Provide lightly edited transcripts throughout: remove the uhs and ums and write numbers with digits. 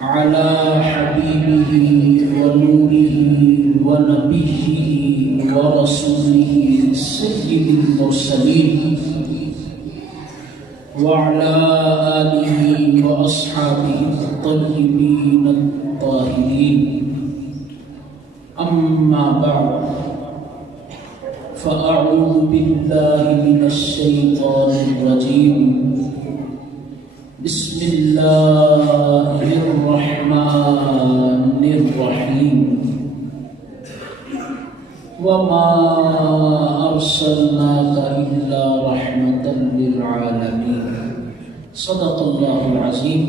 على حبيبه ونوره ونبيه ورسوله سيد المرسلين وعلى آله وأصحابه الطيبين الطاهرين. أما بعد فأعوذ بالله من الشيطان الرجيم. بسم الله الرحمن الرحيم. وما أرسلناك إلا رحمة للعالمين. صدق الله العظيم.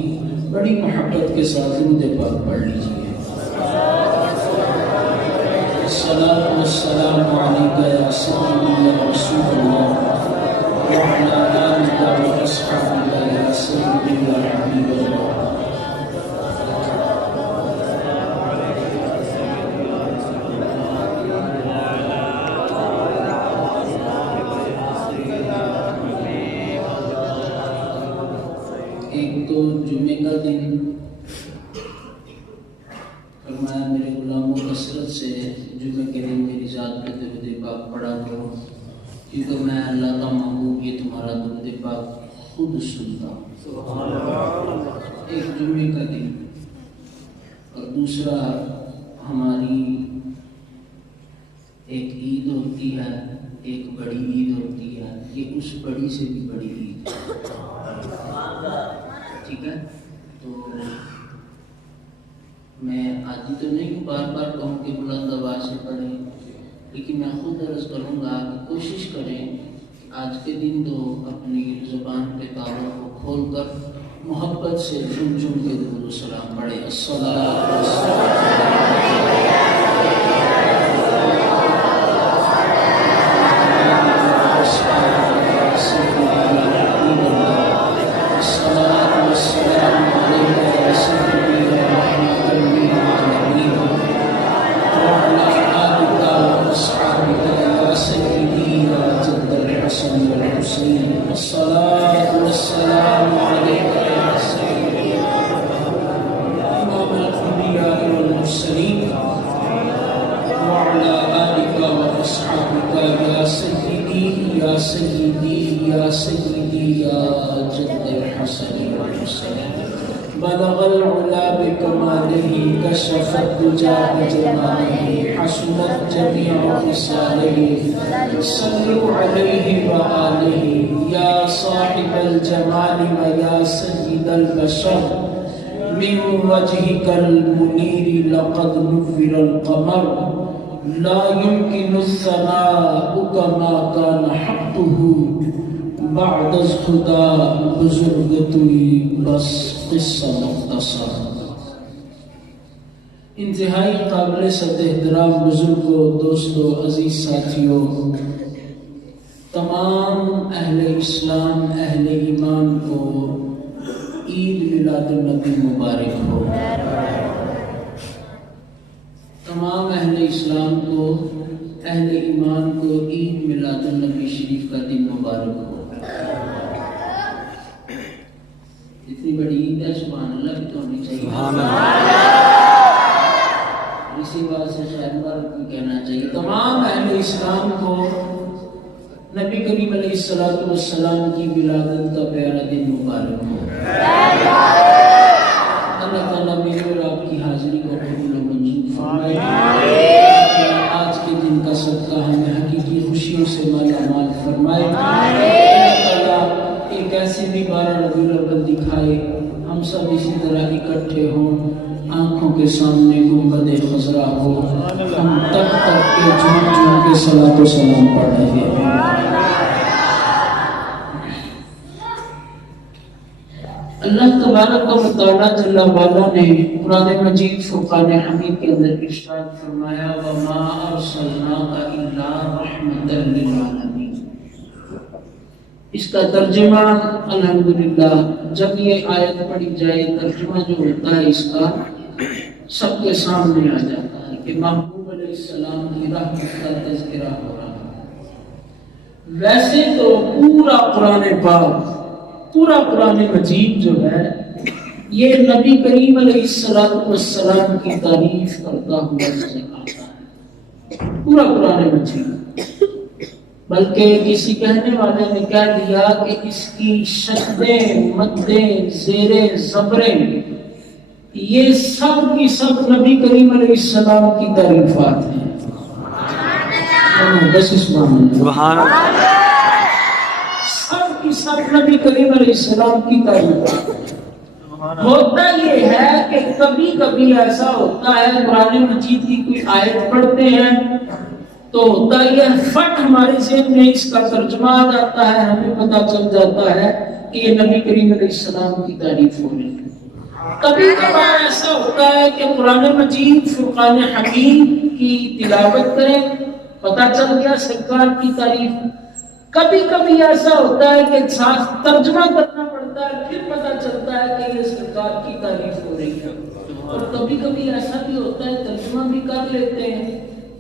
بڑی محبت کے ساتھ درود پاک پڑھ لیجیے. الصلاة والسلام عليك يا سيدي يا رسول الله وعلى آلك وأصحابك يا سيدي يا حبيب الله. ایک تو جمعے کا دن فرمایا میرے غلاموں کثرت سے جمعے کے دن میری ذات پہ درود پاک پڑھا کرو، کیونکہ میں اللہ کا محبوب یہ تمہارا درود پاک خود سنتا ہوں. ایک جمعے کا دن، اور دوسرا ہماری ایک عید ہوتی ہے، ایک بڑی عید ہوتی ہے. یہ اس بڑی سے بھی بڑی عید ہے. ٹھیک ہے، تو میں آتی تو نہیں بار بار کہوں کہ بلند آواز سے پڑھیں، لیکن میں خود عرض کروں گا کہ کوشش کریں کہ آج کے دن تو اپنی زبان کے تالوں کو کھول کر محبت سے جھوم جھوم کے درود و سلام پڑھیں. الصلاۃ والسلام عليك يا سيدي إمام الأنبياء والمرسلين وعلى آلك وأصحابك يا سيدي يا سيدي يا سيدي يا جد الحسن والحسين. بلغ العلا بكماله كشف الدجى بجماله حسنت جميع خصاله. صلوا عليه وآله يا صاحب الجمال ويا سيد البشر. من وجهك المنير لقد نور القمر. لا يمكن الثناء كما كان حقه بعد از خدا بزرگ توی بس قصہ مختصر. انتہائی قابل صد احترام بزرگوں، دوستوں، عزیز ساتھیوں، تمام اہل اسلام، اہل ایمان کو عید میلاد النبی مبارک ہو. تمام اہل اسلام کو، اہل ایمان کو عید میلاد النبی شریف کا دن مبارک ہو. اتنی بڑی عید ہے، سبحان اللہ بھی تو ہونی چاہیے. اسی بات سے خیر مبارک بھی کہنا چاہیے. تمام اہل اسلام کو نبی کریم علیہ السلام کی ولادت کا پیارا دن مبارک ہو. اللہ تعالیٰ میرے اور آپ کی حاضری کو قبول و منظور فرمائے. آج کے دن کا صدقہ ہمیں حقیقی خوشیوں سے مالا مال فرمائے. اللہ تعالیٰ ایک ایسی بھی 12 ربیع الاول دکھائے، ہم سب اسی طرح اکٹھے ہوں، آنکھوں کے سامنے گنبد خضرا ہو، ہم تک تک کے جھوم جھوم کے صلاۃ و سلام پڑھ رہے ہیں. اللہ تبارک و تعالیٰ جل وعلا نے قرآن مجید فرقان حمید کے اندر ارشاد فرمایا وَمَا أَرْسَلْنَاكَ إِلَّا رَحْمَةً لِلْعَالَمِينَ. اس کا ترجمہ الحمدللہ جب یہ آیت پڑھی جائے ترجمہ جو ہوتا ہے اس کا سب کے سامنے آ جاتا ہے کہ محبوب علیہ السلام کی رحمت کا تذکرہ ہو رہا ہے. ویسے تو پورا قرآن پاک پورا قرآن مجید جو ہے یہ نبی کریم علیہ السلام کی تعریف کرتا ہوا نظر آتا ہے، پورا قرآن مجید۔ بلکہ کسی کہنے والے نے کہہ دیا کہ اس کی شدیں، مدیں، زیریں، زبریں، یہ سب کی سب نبی کریم علیہ السلام کی تعریفات ہیں۔ سبحان اللہ۔ سب کی سب نبی کریم علیہ السلام کی تعریفات ہیں۔ ہوتا یہ ہے کہ کبھی کبھی ایسا ہوتا ہے قرآن مجید کی کوئی آیت پڑھتے ہیں تو ہوتا یہ فٹ ہمارے ذہن میں اس کا ترجمہ آ جاتا ہے، ہمیں پتہ چل جاتا ہے کہ یہ نبی کریم علیہ السلام کی تعریف ہو رہی ہے۔ کبھی کبھار ایسا ہوتا ہے کہ قرآن مجید فرقان حمید کی تلاوت کریں، پتہ چل گیا سرکار کی تعریف۔ کبھی کبھی ایسا ہوتا ہے کہ ساتھ ترجمہ کرنا پڑتا ہے، پھر پتہ چلتا ہے کہ یہ سرکار کی تعریف ہو رہی ہے۔ اور کبھی کبھی ایسا بھی ہوتا ہے ترجمہ بھی کر لیتے ہیں،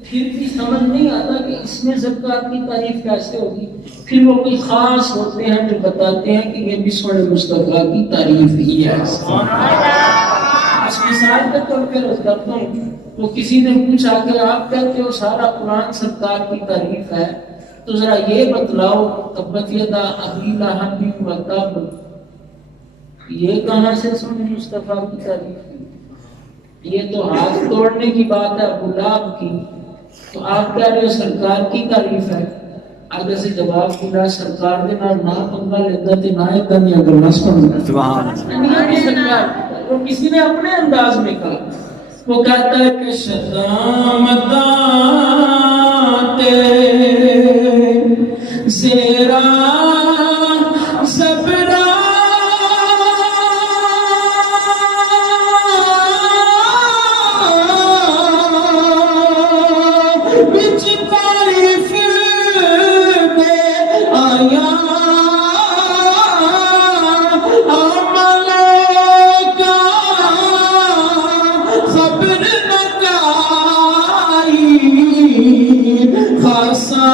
پھر بھی سمجھ نہیں آتا کہ اس میں سرکار کی تعریف کیسے ہوگی۔ پھر وہ کوئی خاص ہوتے ہیں جو بتاتے ہیں کہ یہ بسم مصطفیٰ کی تعریف ہی ہے۔ اس مثال کے طور پہ عرض کرتا ہوں، وہ کسی نے پوچھا کہ آپ کہتے ہو سارا قرآن سرکار کی تعریف ہے، تو ذرا یہ بتلاؤ تبت یدا ابی لہب وتب، یہ کہاں سے سن مصطفیٰ کی تعریف کی؟ یہ تو ہاتھ توڑنے کی بات ہے ابو لہب کی، تو آپ کہہ رہے ہو سرکار کی تعریف ہے۔ آگے سے جواب ملا سرکار دے نال نہ پنگا لیتا تے نہ ایک دنیا گلنا سمجھتا۔ سبحان اللہ۔ وہ کسی نے اپنے انداز میں کہا، وہ کہتا ہے کہ شدامتاں تیرے زیرا زبرا بچ تعریف دے آیا عمل کا خبر نکائی خاصا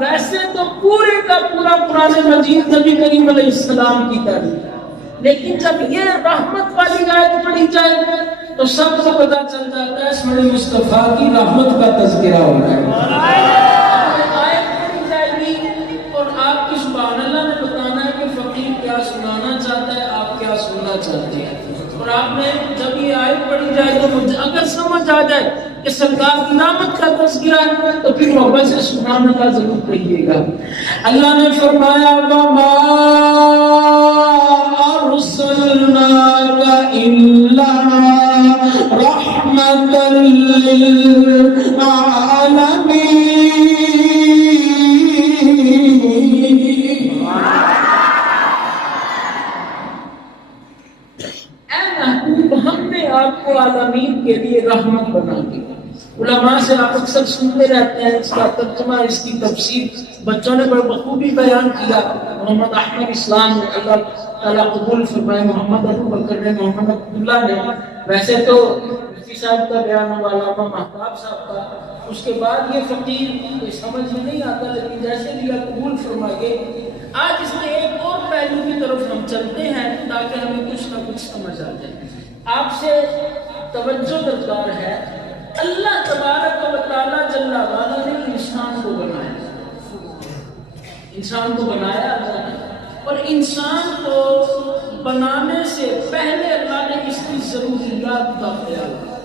ویسے تو پورے کا پورا قرآن مجید نبی کریم علیہ السلام کی تعریف ہے، لیکن جب یہ رحمت والی آیت پڑھی جائے تو سب کو پتہ چل جاتا ہے اس میں مصطفیٰ کی رحمت کا تذکرہ ہو رہا ہے۔ آیت پڑھی جائے گی اور آپ کی سبحان اللہ نے بتانا ہے کہ فقیر کیا سنانا چاہتا ہے، آپ کیا سننا چاہتے ہیں، اور آپ نے جب یہ آیت پڑھی جائے تو مجھے اگر سمجھ آ جائے کہ سرکار کی نعمت کا تذکرہ ہے تو پھر محبت سے سبحان اللہ ضرور پڑھیے گا۔ اللہ نے فرمایا وَمَا أَرْسَلْنَاكَ إِلَّا رَحْمَةً لِّلْعَالَمِينَ۔ اے محبوب ہم نے آپ کو عالمین کے لیے رحمت بنا دیا۔ علماء سے آپ اکثر سنتے رہتے ہیں اس کا ترجمہ، اس کی تفسیر بچوں نے بڑے بخوبی بیان کیا۔ محمد احمد اسلام نے اللہ تعالیٰ قبول فرمائے، محمد ابو بکر نے، محمد عبداللہ نے، ویسے تو مفتی صاحب کا بیان ہوا، علامہ مہتاب صاحب کا، اس کے بعد یہ فقیر کوئی سمجھ میں نہیں آتا، لیکن جیسے بھی آپ قبول فرمائیے۔ آج اس میں ایک اور پہلو کی طرف ہم چلتے ہیں تاکہ ہمیں کچھ نہ کچھ سمجھ آ جائے۔ آپ سے توجہ درکار ہے، اللہ تبارک و تعالیٰ جل وعلا نے انسان کو بنایا، انسان کو بنایا اللہ نے، اور انسان کو بنانے سے پہلے اللہ نے اس کی ضروریات کا خیال رکھا۔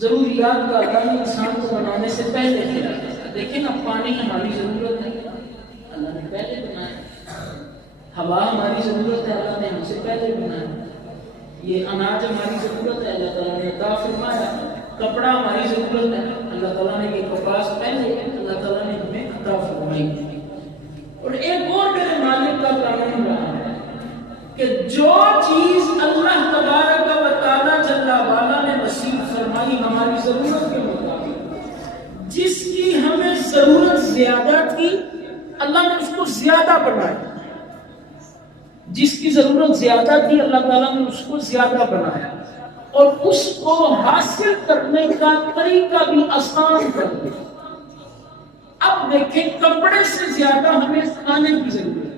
ضروریات کا اللہ نے انسان کو بنانے سے پہلے خیال رکھا۔ دیکھیں نا، پانی ہماری ضرورت ہے، اللہ نے پہلے بنایا۔ ہوا ہماری ضرورت ہے، اللہ نے ہم سے پہلے بنایا۔ یہ اناج ہماری ضرورت ہے، اللہ تعالیٰ نے عطا فرمایا۔ کپڑا ہماری ضرورت ہے، اللہ تعالیٰ نے یہ کپاس پہلے اللہ تعالیٰ نے ہمیں عطا فرمائی۔ اور ایک اور میرے مالک کا قانون رہا ہے کہ جو چیز اللہ تبارک و تعالیٰ جل وعلا نے نصیب فرمائی ہماری ضرورت کے مطابق، جس کی ہمیں ضرورت زیادہ تھی اللہ نے اس کو زیادہ بنایا، جس کی ضرورت زیادہ تھی اللہ تعالیٰ نے اس کو زیادہ بنایا۔ اور اس کو حاصل کرنے کا طریقہ بھی آسان کر دیا۔ اب دیکھیں کپڑے سے زیادہ ہمیں کھانے کی ضرورت ہے۔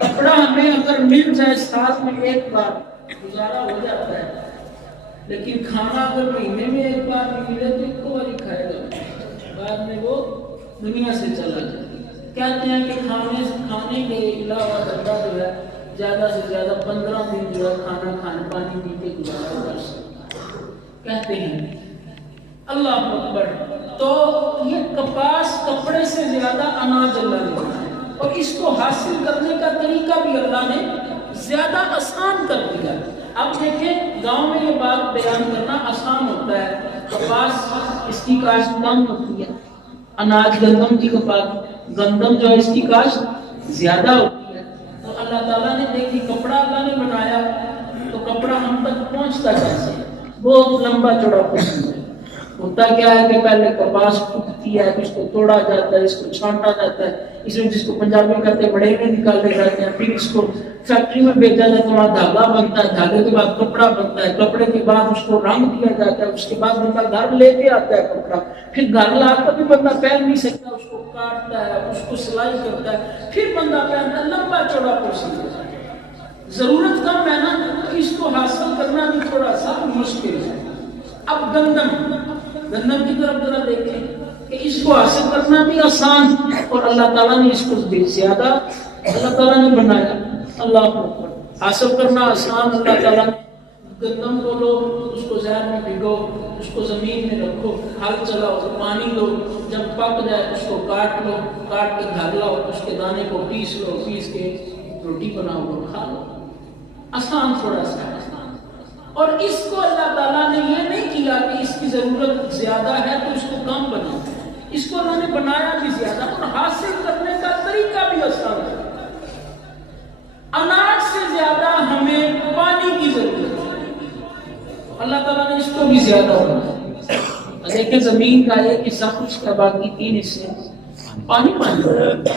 کپڑا ہمیں اگر مل جائے سال میں ایک بار گزارا ہو جاتا ہے، لیکن کھانا اگر مہینے میں ایک بار ملے تو ایک بار ہی کھائے گا، بعد میں وہ دنیا سے چلا جائے۔ کہتے ہیں کہ کھانے کے علاوہ بندہ جو ہے زیادہ سے زیادہ 15 دن جو ہے کھانا کھانے پانی پی کے گزارا کر سکتا، کہتے ہیں۔ اللہ اکبر۔ تو یہ کپاس کپڑے سے زیادہ اناج اللہ نے بنایا، اور اس کو حاصل کرنے کا طریقہ بھی اللہ نے زیادہ آسان کر دیا۔ اب دیکھیں گاؤں میں یہ بات بیان کرنا آسان ہوتا ہے، کپاس اس کی کاشت کم ہوتی ہے، اناج گندم کی کپاس، گندم جو ہے اس کی کاشت زیادہ ہوتی ہے۔ تو اللہ تعالیٰ نے دیکھی کپڑا اللہ نے بنایا، تو کپڑا ہم تک پہنچتا کیسے؟ بہت لمبا چوڑا پہنچتا ہے۔ ہوتا کیا ہے کہ پہلے کپاس پھوٹتی ہے، اس کو توڑا جاتا ہے، اس کو چھانٹا جاتا ہے، اس میں جس کو پنجابی میں کہتے ہیں بڑے میں نکالے جاتے ہیں، پھر اس کو فیکٹری میں بھیجا جاتا ہے، وہاں دھاگا بنتا ہے، دھاگے کے بعد کپڑا بنتا ہے، کپڑے کے بعد اس کو رنگ دیا جاتا ہے، اس کے بعد بندہ گھر لے کے آتا ہے کپڑا، پھر گھر لا کر بھی بندہ پہن نہیں سکتا، اس کو کاٹتا ہے، اس کو سلائی کرتا ہے، پھر بندہ پہنتا ہے، لمبا چوڑا پروسیجر۔ ضرورت کم ہے نا، تو اس کو حاصل کرنا بھی تھوڑا سا مشکل ہے۔ اب گندم کی طرف ذرا دیکھیں کہ اس کو حاصل کرنا بھی آسان، اور اللہ تعالیٰ نے اس کو زیادہ اللہ تعالیٰ نے بنایا۔ اللہ اکبر۔ حاصل کرنا آسان، اللہ تعالیٰ نے گندم کو لو، اس کو زہر میں بھگو، اس کو زمین میں رکھو، ہل چلاؤ، پانی لو، جب پک جائے اس کو کاٹ لو، کاٹ کے گھر لاؤ، اس کے دانے کو پیس لو، پیس کے روٹی بناؤ اور کھا لو۔ آسان تھوڑا سا۔ اور اس کو اللہ تعالیٰ نے یہ نہیں کیا کہ اس کی ضرورت زیادہ ہے تو اس کو کم بناؤ، اس کو اللہ نے بنایا بھی زیادہ اور حاصل کرنے کا طریقہ بھی آسان ہے۔ اناج سے زیادہ ہمیں پانی کی ضرورت ہے، اللہ تعالیٰ نے اس کو بھی زیادہ بنایا۔ دیکھیں زمین کا ایک حصہ خشک ہے، باقی 3 حصے پانی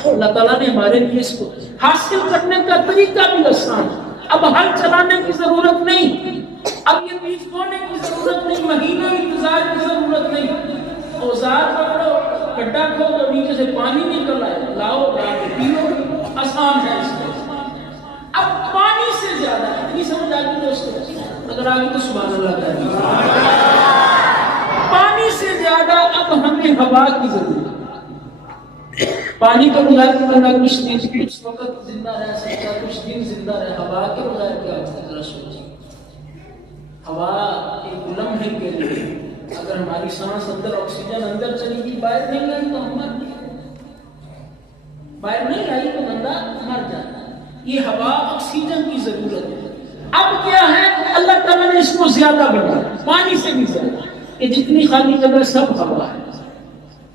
اللہ تعالیٰ نے ہمارے لیے اس کو حاصل کرنے کا طریقہ بھی آسان ہے۔ اب ہل چلانے کی ضرورت نہیں، اب یہ بیج بونے کی ضرورت نہیں، مہینے انتظار کی ضرورت نہیں، اوزار پکڑو، گڈھا کھودو، نیچے سے پانی نکل آئے، لاؤ لا کے پیو، آسان ہے اس کو۔ اب پانی سے زیادہ اتنی سمجھ آگی دوستو، اگر آگی تو سبحان اللہ کہہ، پانی سے زیادہ اب ہمیں ہوا کی ضرورت ہے۔ پانی کے بغیر تو بندہ کچھ وقت زندہ رہ سکتا، کچھ دن زندہ رہ، ہوا کے بغیر کیا ہوتا ہے ذرا سوچیں۔ ہوا ایک لمحے کے لیے، اگر ہماری سانس اندر آکسیجن اندر چلی گئی، باہر نہیں آئی تو ہم مر گئے، باہر نہیں آئی تو بندہ مر جاتا ہے۔ یہ ہوا آکسیجن کی ضرورت ہے۔ اب کیا ہے، اللہ تعالیٰ نے اس کو زیادہ بنایا، پانی سے بھی زیادہ، کہ جتنی خالی جگہ سب ہوا ہے،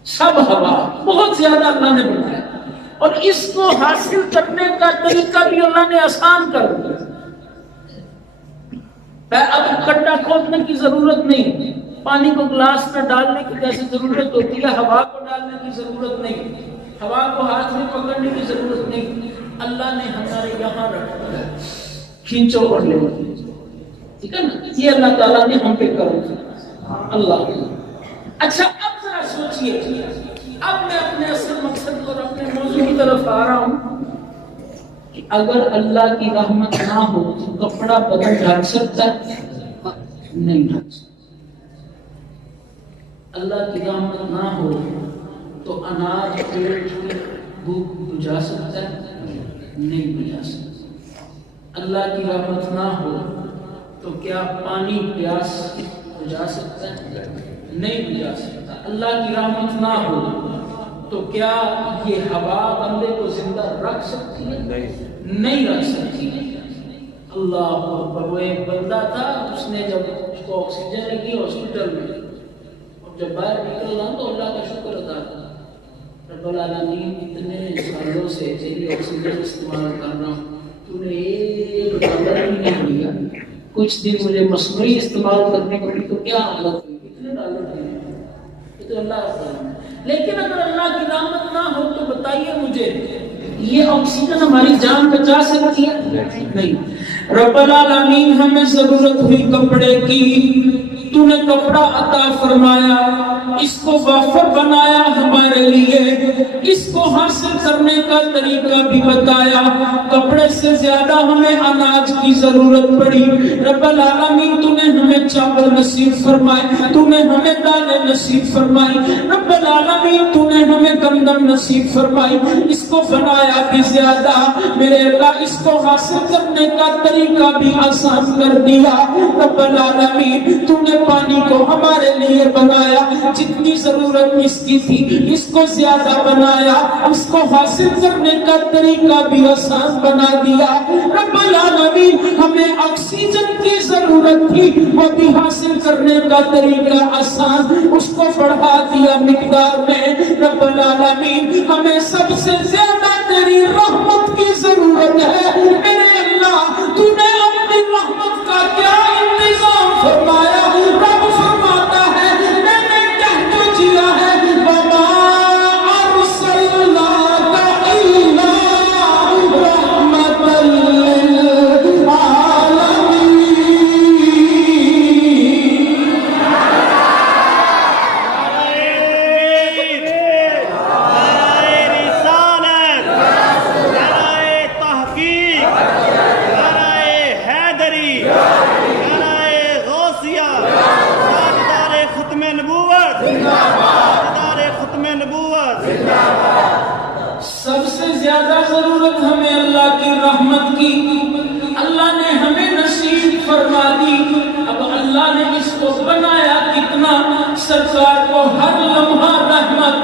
سب ہوا بہت زیادہ اللہ نے بنایا، اور اس کو حاصل کرنے کا طریقہ بھی اللہ نے آسان کر دیا۔ اب گڈھا کھودنے کی ضرورت نہیں، پانی کو گلاس میں ڈالنے کی جیسے ضرورت ہوتی ہے، ہوا کو ڈالنے کی ضرورت نہیں، ہوا کو ہاتھ میں پکڑنے کی ضرورت نہیں، اللہ نے ہمارے یہاں رکھا ہے، کھینچو اور لے، ٹھیک ہے نا؟ یہ اللہ تعالیٰ نے ہم پہ کر دیا۔ اللہ اچھا، اب ذرا سوچئے، اب میں اپنے اصل مقصد اور اپنے موضوع کی طرف آ رہا ہوں کہ اگر اللہ کی رحمت نہ ہو تو کپڑا بدل ڈھک سکتا ہے؟ نہیں ڈھک سکتا۔ اللہ کی رحمت نہ ہو تو اناج پیٹ بھوک بجھا سکتا ہے؟ نہیں بجھا سکتا۔ اللہ کی رحمت نہ ہو تو کیا پانی پیاس بجھا سکتا ہے؟ نہیں بجھا سکتا۔ اللہ کی رحمت نہ ہو تو کیا یہ ہوا بندے کو زندہ رکھ سکتی ہے؟ نہیں رکھ سکتی۔ اللہ اکبر۔ وہ ایک بندہ تھا، اس نے جب اس کو آکسیجن لگی ہاسپٹل میں، اور جب باہر نکل رہا تو اللہ کا شکر ادا کرا، رب العالمین اتنے سالوں سے تیری آکسیجن استعمال کر رہا ہوں، تو نے ایک ڈالر بھی نہیں دیا، کچھ دن مجھے مصنوعی استعمال کرنے کو بھی تو کیا حالت ہوئی، کتنے ڈالر دیے، یہ تو اللہ کا ہے۔ لیکن اگر اللہ کی رحمت نہ ہو تو بتائیے مجھے، یہ آکسیجن ہماری جان بچا سکتی ہے؟ نہیں۔ رب العالمین ہمیں ضرورت ہوئی کپڑے کی، تو نے کپڑا عطا فرمایا، اس کو وافر بنایا ہمارے لیے، اس کو حاصل کرنے کا طریقہ بھی بتایا۔ کپڑے سے زیادہ ہمیں اناج کی ضرورت پڑی، رب العالمین تو نے ہمیں چاول نصیب فرمائے، تو نے ہمیں دالیں نصیب فرمائی، رب العالمین تو نے ہمیں گندم نصیب فرمائی، اس کو بنایا بھی زیادہ، میرے اللہ اس کو حاصل کرنے کا طریقہ بھی آسان کر دیا۔ رب العالمین تو نے پانی کو ہمارے لیے بنایا، جتنی ضرورت اس کی تھی اس کو زیادہ بنایا، اس کو حاصل کرنے کا طریقہ بھی آسان بنا دیا۔ رب العالمین ہمیں آکسیجن کی ضرورت تھی، وہ بھی حاصل کرنے کا طریقہ آسان، اس کو بڑھا دیا مقدار میں۔ رب العالمین ہمیں سب سے زیادہ تیری رحمت کی ضرورت ہے، میرے اللہ تو نے اپنی رحمت کا کیا انتظام فرمایا۔ رب فرماتا ہے میں نے کہہ تو دیا ہے وما ارسلناک الا رحمۃ للعالمین۔ سب سے زیادہ ضرورت ہمیں اللہ کی رحمت کی، اللہ نے ہمیں نصیب فرما دی۔ اب اللہ نے اس کو بنایا کتنا، سرکار کو ہر لمحہ رحمت،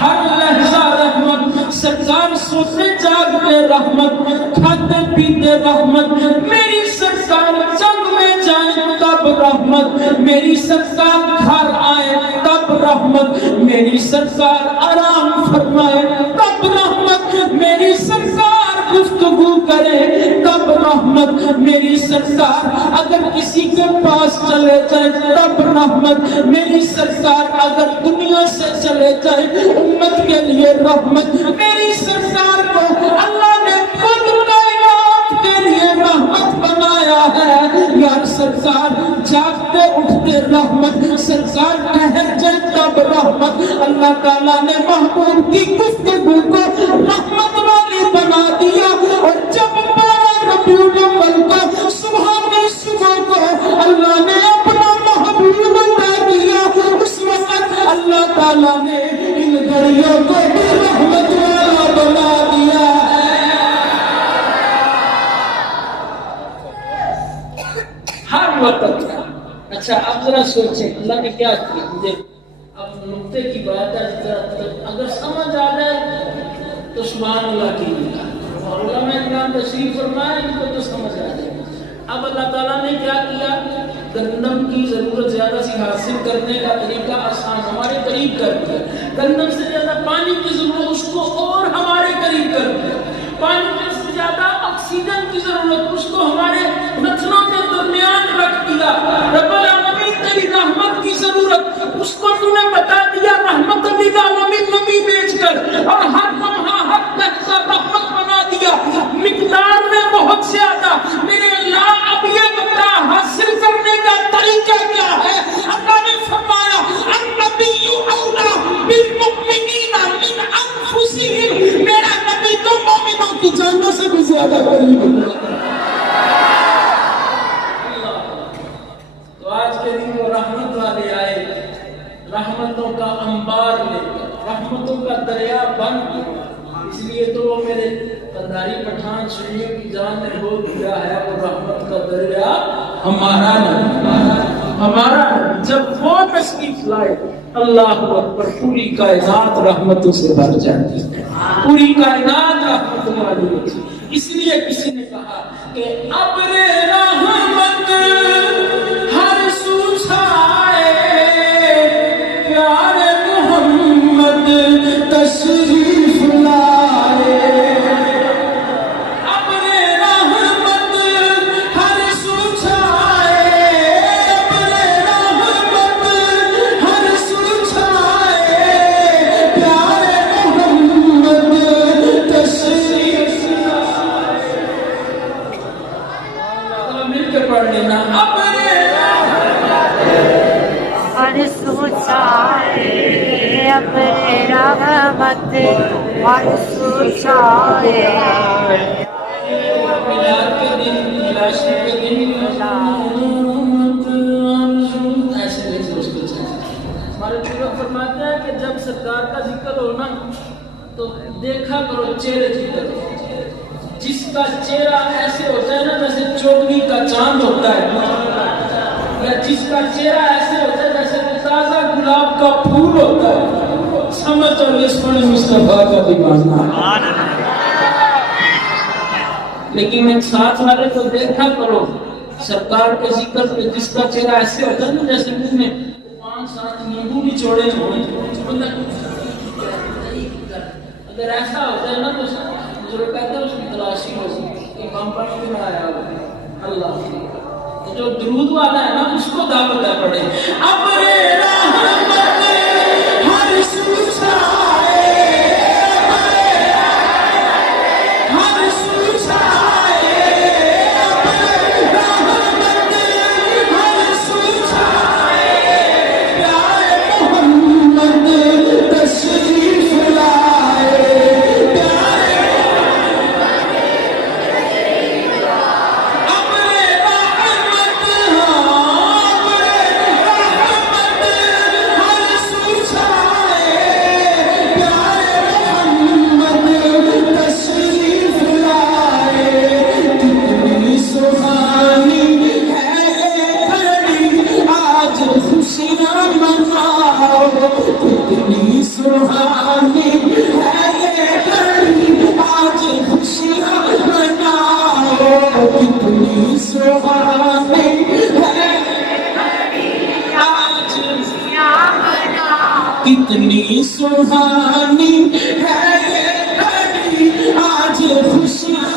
ہر لحظہ رحمت، سرکار سوتے جاگتے رحمت، کھاتے پیتے رحمت، میری سرکار جنگ میں جائے تب رحمت، میری سرکار گھر آئے تب رحمت، میری سرکار آرام فرمائے تب رحمت، میری سرکار گفتگو کرے تب رحمت، میری سرکار اگر کسی کے پاس چلے جائے تب رحمت، میری سرکار اگر دنیا سے چلے جائے امت کے لیے رحمت، میری سرکار کو اللہ نے خود کائنات کے لیے رحمت بنایا ہے۔ یا سرکار جاگتے اٹھتے رحمت، سرکار ٹہر جائے تب رحمت، اللہ تعالیٰ نے محبوب کی گفتگو کو رحمت والی بنا دیا۔ اور جب 12 ربیع الاول کو صبح کی صبح کو اللہ نے اپنا محبوب عطا کیا، اس وقت اللہ تعالیٰ نے ان گھڑیوں کو بھی رحمت والا بنا دیا ہے۔ ہر وقت اچھا اب ذرا سوچیں اللہ نے کیا کیا، مجھے اب نقطے کی بات ہے، اگر سمجھ آ جائے تو سبحان اللہ کی علماء کرام تشریف فرمائے، ان کو تو سمجھ آ جائے۔ اب اللہ تعالیٰ نے کیا کیا، گندم کی ضرورت زیادہ سی حاصل کرنے کا طریقہ آسان ہمارے قریب کر دیا، گندم سے زیادہ پانی کی ضرورت اس کو اور ہمارے قریب کر دیا، پانی سے زیادہ آکسیجن کی ضرورت اس کو ہمارے نتنوں کے درمیان رکھ دیا۔ رب العالمین تیری رحمت کی ضرورت اس کو تو نے بتا دیا رحمت للعالمین نبی بیچ کر، اور ہر لمحہ ہر لحظہ رحمت بنا دیا، مقدار میں بہت زیادہ۔ میرے اللہ اب یہ بتا حاصل کرنے کا طریقہ کیا ہے؟ اللہ نے فرمایا النبی اولی بالمؤمنین من انفسہم، میرا نبی تو مومنوں کی جانوں سے بھی زیادہ قریب ہے۔ تو آج کے دن وہ رحمت والے آئے، رحمتوں کا انبار لے کر، رحمتوں کا دریا بن گیا، اس لیے تو وہ میرے قنداری پٹھان سنیوں کی جان نے ہو دیا ہے، وہ رحمت کا دریا ہمارا ہمارا جب وہ تشریف لائے اللہ اکبر، پوری کائنات رحمتوں سے بھر جاتی ہے، پوری کائنات رحمتوں والی ہوتی ہے۔ اس لیے کسی نے کہا کہ ابر رحمت ہر سو چھائے، پیارے محمد تشریف لائے، ابر رحمت ہر سو چھائے، ابر رحمت ہر سو چھائے، پیارے محمد تشریف لائے۔ اپنے رحمت ہر سو چھائے میلاد کے دن عاشق کے دن ایسے نہیں سوچتے ہمارے بزرگ فرماتے ہیں کہ جب سرکار کا ذکر ہو نا تو دیکھا کرو چہرے کی طرف جس کا چہرہ ایسے ہوتا ہے نا جیسے چودھویں کا چاند ہوتا ہے یا جس کا چہرہ ایسے ہوتا ہے جیسے تازہ گلاب کا پھول ہوتا ہے سمجھ اور لسمن مصطفیٰ کا دیوانہ لیکن ایک ساتھ والے کو دیکھا کرو سرکار کے ذکر پہ جس کا چہرہ ایسے ہوتا ہے نا جیسے منہ میں 5-7 نیمبو نچوڑے ہوئے اگر ایسا ہوتا ہے نا تو بزرگ کہتے ہیں اس کی تلاشی ہو کہ ہم پر کیوں آیا ہو اللہ جو درود والا ہے نا اس کو دعوت ہے پڑھے اپنے رحمت ہر سو چھائے ہر سو چھائے اپنے رحمت ہر سو چھائے پیارے محمد تشریف لائے کتنی سہانی ہے یہ گھڑی آج خوشیاں مناؤ کتنی سہانی ہے آج خوشیاں مناؤ کتنی سہانی ہے یہ گھڑی آج خوشیاں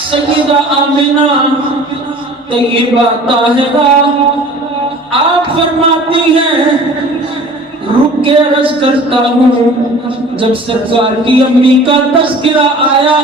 سیدہ آمنہ طیبہ طاہرہ آپ فرماتی ہیں رک کے عرض کرتا ہوں جب سرکار کی امی کا تذکرہ آیا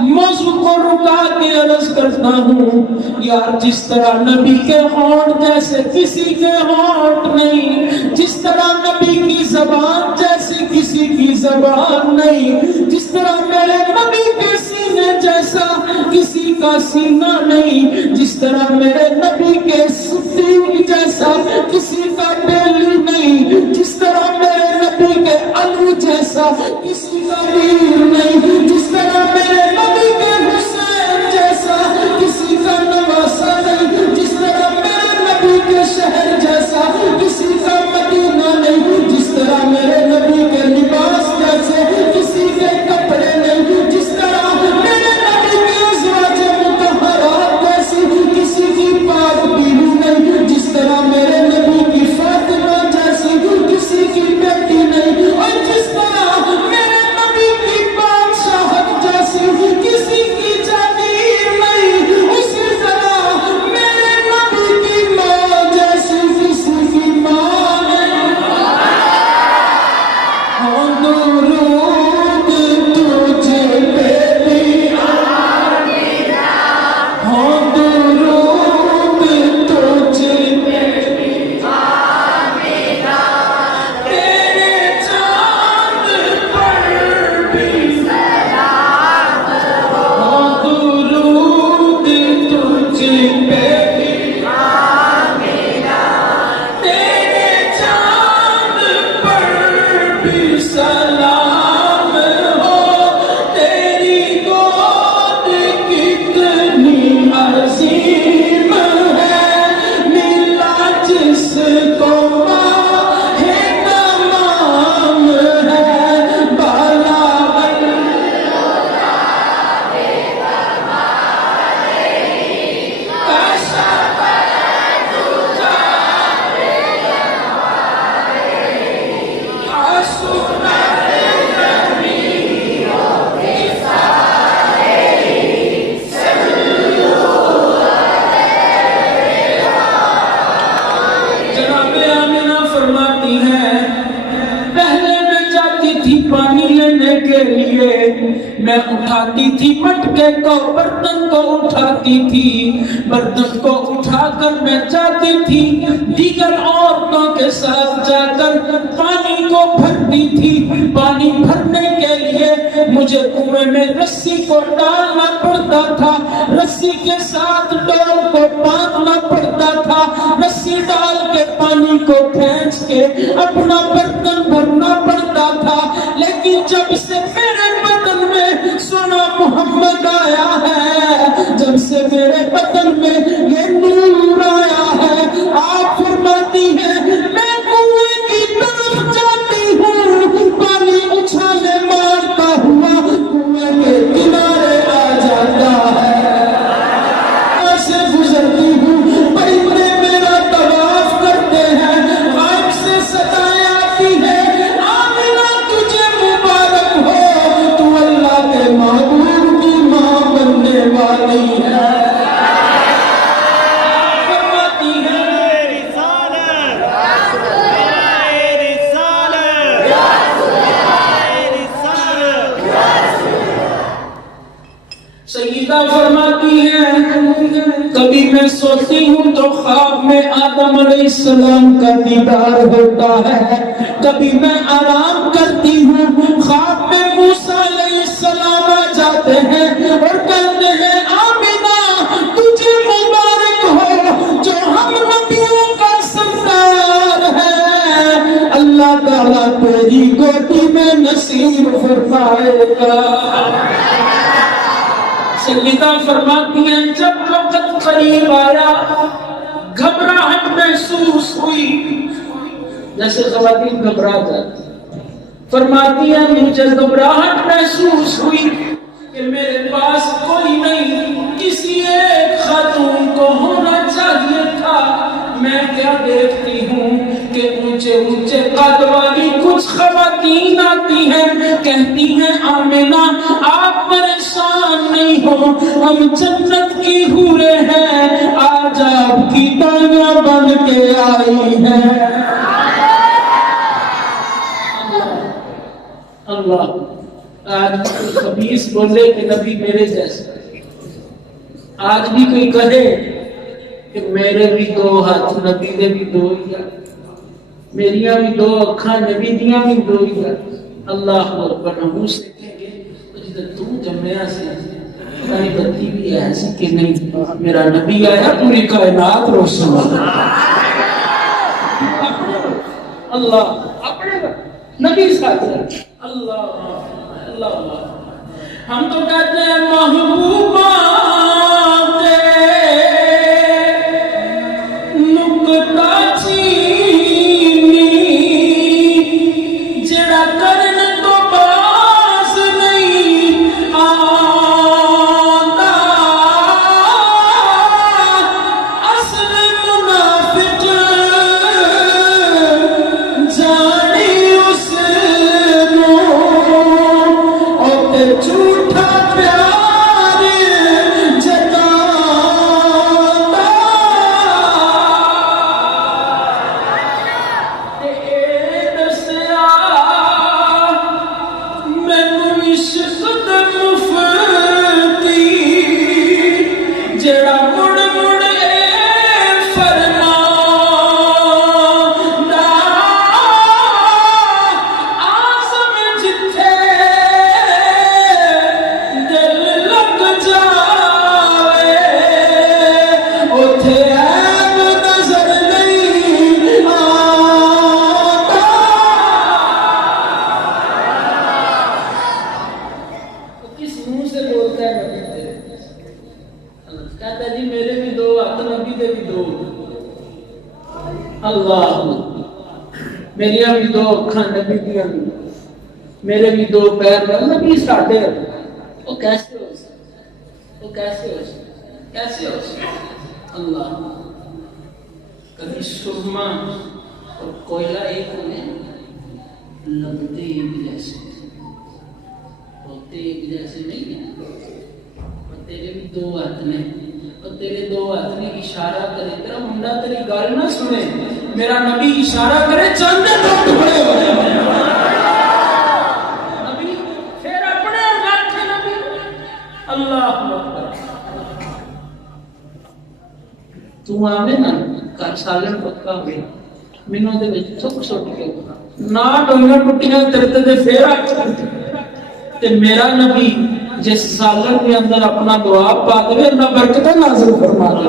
موضوع کو رکا کے عرض کرتا ہوں یار جس طرح نبی کے ہونٹ جیسے کسی کے ہونٹ نہیں جس طرح نبی کی زبان جیسے کسی کی زبان نہیں جس طرح میرے نبی کے سینے جیسا کسی کا سینہ نہیں جس طرح میرے نبی کے سین جیسا کسی کا دل نہیں جس طرح میرے نبی کے علو جیسا کسی کا ویر نہیں جس طرح میرے نبی کے حسین جیسا کسی کا نواسہ نہیں جس طرح میرے نبی کے شہر جیسا کسی کا مدینہ نہیں جس طرح میرے نبی کے لباس جیسے کسی کے کپڑے نہیں جس طرح میرے نبی کی ازواج مطہرات جیسی کسی کی پاک بیوی نہیں جس طرح میرے نبی کی فاطمہ جیسی کسی کی بیٹی نہیں اور جس طرح میرے نبی کی عظیم ہے ملا جس کو ماہ تمام ہے بالا میں اٹھاتی تھی مٹکے کو برتن کو اٹھاتی تھی برتن کو اٹھا کر میں جاتی تھی دیگر عورتوں کے ساتھ جا کر پانی کو بھرتی تھی پانی بھرنے کے لیے مجھے کنویں میں رسی کو ڈالنا پڑتا تھا رسی کے ساتھ ڈول کو باندھنا پڑتا تھا رسی ڈال کے پانی کو کھینچ کے اپنا برتن بھرنا پڑتا تھا لیکن جب سے میرے بدن میں سونا محمد آیا ہے جب سے میرے بدن میں یہ نور آیا ہے آپ فرماتی ہیں میں کنویں کی طرف جاتی ہوں پانی اچھالے مارتا ہوا کنویں کے کنارے آ جاتا ہے ایسے گزرتی ہوں پرندے میرا طواف کرتے ہیں غائب سے صدائیں آتی ہیں آمنہ تجھے مبارک ہو تو اللہ کے محبوب کی ماں بننے والی ہے فرماتی ہے سیدہ فرماتی ہیں کبھی میں سوتی ہوں تو خواب میں آدم علیہ السلام کا دیدار ہوتا ہے کبھی میں آرام کرتی ہوں خواب میں موسیٰ علیہ السلام آ جاتے ہیں اور کہتے ہیں آمنہ تجھے مبارک ہو جو ہم نبیوں کا سردار ہے اللہ تعالیٰ تیری گودی میں نصیب فرمائے گا سیدہ فرماتی ہیں جب وقت قریب آیا گھبراہٹ محسوس ہوئی جیسے خواتین گھبرا جاتی فرماتی ہیں مجھے گھبراہٹ محسوس ہوئی کہ میرے پاس کوئی نہیں کسی ایک خاتون کو ہونا چاہیے تھا میں کیا دیکھتی ہوں کہ اونچے اونچے قد والی کچھ خواتین آتی ہیں کہتی ہیں آمنہ آپ پریشان نہیں ہو ہم جنت کی حوریں ہیں آج آپ کی تانیاں بن کے آئی ہیں اللہ آج کوئی خبیث بولے کہ نبی میرے جیسا آج بھی کوئی کہے کہ میرے بھی دو ہاتھ نبی دے بھی دو ہی میریاں بھی دو اکھاں نبی دیاں بھی دو ہی اللہ اکبر ہم سے کہیں گے تو جمعہ سے ہماری بتی بھی ایسی کہ نہیں میرا نبی آیا پوری کائنات روشن اللہ اپنے نبی ساتھ ہے اللہ اللہ ہم تو کہتے ہیں محبوبہ نکتا چینی جڑا کرن تو باز نہیں آتا اصل منافق جانی اس جھوٹا پیار جتاتا اے دسیا مینوں عشق دا مفتی جڑا مڑ مڑ اے فرماندا آزم جتھے کس منہ سے بولتا ہے نبی تیرے کہتا جی میرے بھی دو ہاتھ نبی دے بھی دو اللہ میری بھی دو اکھاں نبی دیا بھی میرے بھی دو پیر نبی ساڈے وہ کیسے ہو سکتا وہ کیسے ہو سکتا کیسے ہو سکتا اللہ کبھی سرما اور کوئلہ ایک ہونے لگتے ایک جیسے ہوتے ایک جیسے نہیں ہیں اور تیرے بھی دو ہاتھ نے اور تیرے دو ہاتھ نے اشارہ کرے تیرا منڈا تیری گل نہ سنے میرا نبی اشارہ کرے چند دو ٹکڑے ہو جائے نبی پھر اپنے رکھ نبی اللہ اکبر تو آوے نا کر سالن پکا ہوئے مینوں دے وچ تھک سٹ کے نہ ڈونگا ٹٹیاں تیرے تے پھر آ تے میرا نبی جس سالن کے اندر اپنا دعا پا دے اللہ برکتیں نازل فرما دے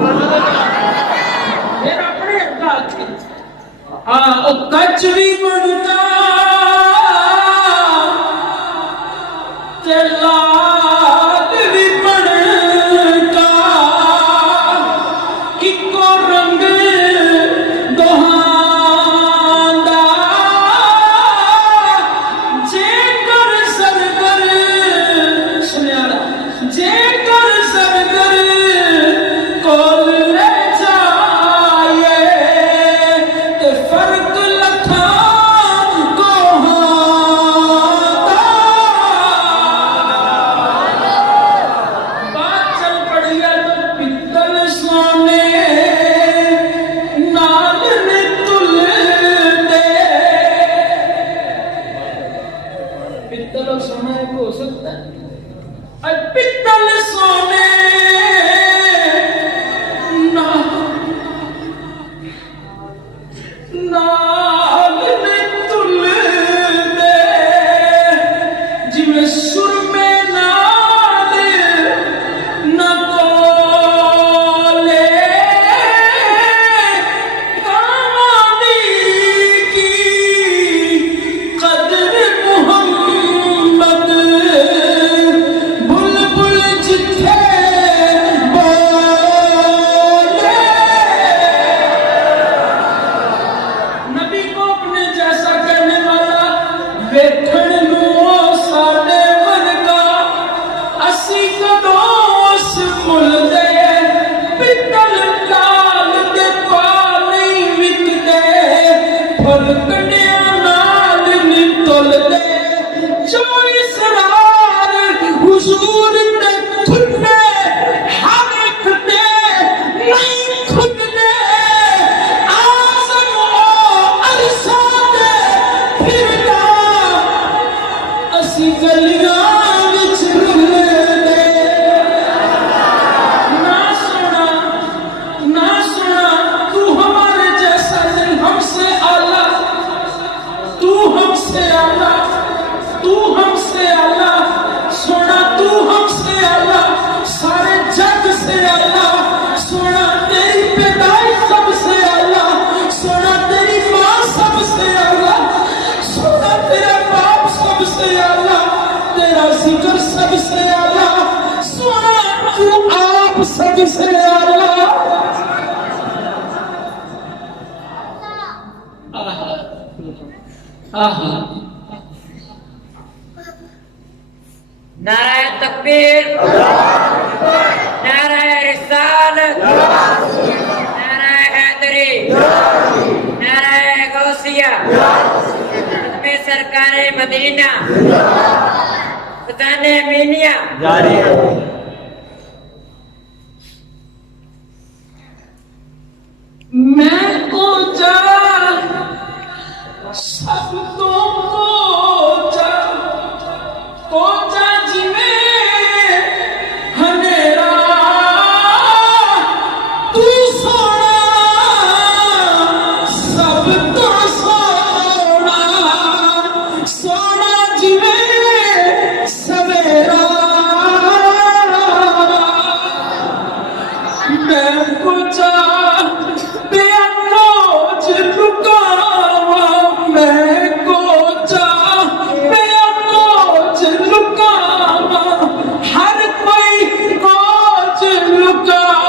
پھر اپنے ہاتھ ہاں او کچھ بھی بنتا تے لال بھی بنتا اکو رنگ نعرہ تکبیر نعرہ رسالت نعرہ حیدری نعرہ غوثیہ ختم سرکار مدینہ خزانہ مینیہ میں کوچا سب تو کوچا جی میں ہنیرا تو سونا سب تو سونا سونا جی میں سویرا میں کوچا ہر کوئی کوچ لکا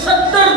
70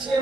6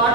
8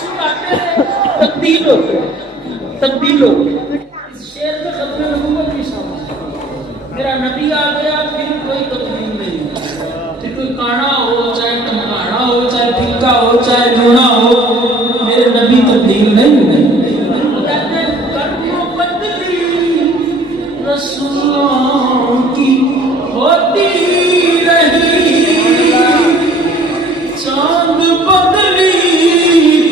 رسول آتے ہیں تبدیل ہوتے ہیں، تبدیل ہوتے ہیں. اس شعر میں ختم نبوت کی سمجھ. میرا نبی آ گیا پھر کوئی تبدیل نہیں. پھر کوئی کانا ہو، چاہے ٹمکانا ہو، چاہے پھکا ہو، چاہے لونا ہو، میرے نبی تبدیل نہیں ہوئے. کہتے ہیں کرم بدلی رسولوں کی ہوتی رہی، چاند بدلی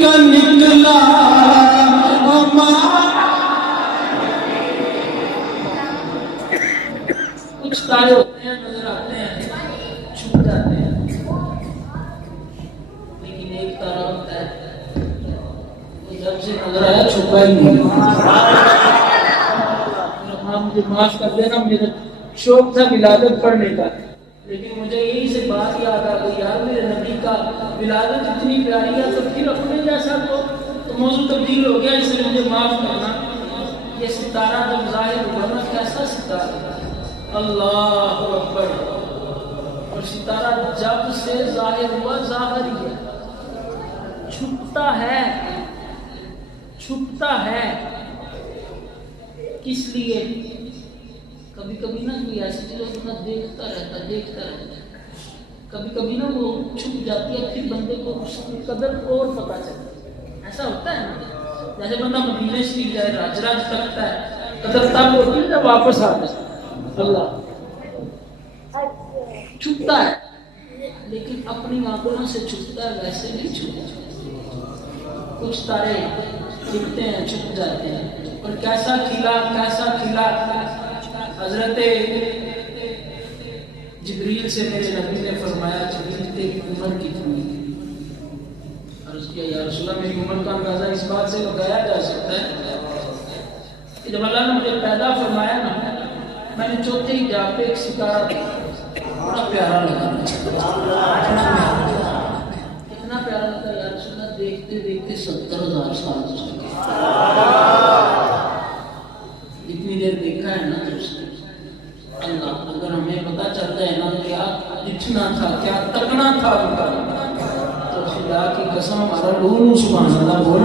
کا نکلا ہمارا. کچھ تارے ہوتے ہیں نظر آتے ہیں چھپ جاتے ہیں، لیکن ایک تارا ہوتا ہے وہ جب سے نظر آیا چھپا ہی نہیں. مجھے معاف کر دینا، میرا شوق تھا ولادت پڑھنے کا، لیکن مجھے یہی سے بات یاد آ گئی، یار میرے نبی کا ولادت اتنی پیاری ہے تو پھر اپنے جیسا تو موضوع تبدیل ہو گیا، اس لیے مجھے معاف کرنا. یہ ستارہ جب ظاہر ہوا نا، کیسا ستارہ، اللہ اکبر. اور ستارہ جب سے ظاہر ہوا ظاہر ہی ہے، چھپتا ہے، چھپتا ہے. کس لیے؟ کبھی کبھی نا کوئی ایسی چیز بندہ دیکھتا رہتا ہے، کبھی کبھی نا وہ چھپ جاتی ہے، پھر بندے کو اس کی قدر اور پتہ چلتی ہے. ایسا ہوتا ہے نا، جیسے بندہ مدینہ شریف جائے، راج تکتا ہے، قدر تب ہوتی ہے جب واپس آتا ہے. اللہ چھپتا ہے، لیکن اپنی آنکھوں سے چھپتا ہے، ویسے نہیں چھپتا. کچھ تارے دکھتے ہیں چھپ جاتے ہیں. اور کیسا کھلا، کیسا کھلا. حضرت جبریل سے میرے نبی نے فرمایا، جبریل تیری عمر کتنی ہے؟ عرض کیا یا رسول اللہ میری عمر کا اندازہ اس بات سے لگایا جا سکتا ہے کہ جب اللہ نے مجھے پیدا فرمایا نا، میں نے چوتھے ہی جا پہ ایک ستارہ دیکھا، بڑا پیارا لگا، اتنا پیارا لگا یا رسول اللہ، دیکھتے دیکھتے 70,000 سال ہو چکے. اتنی دیر دیکھا ہے نا دوست. اللہ اگر ہمیں پتا چلتا ہے نا کیا دکھنا تھا، کیا تکنا تھا ان کا، تو خدا کی قسم ہمارا لولو سبحان اللہ بول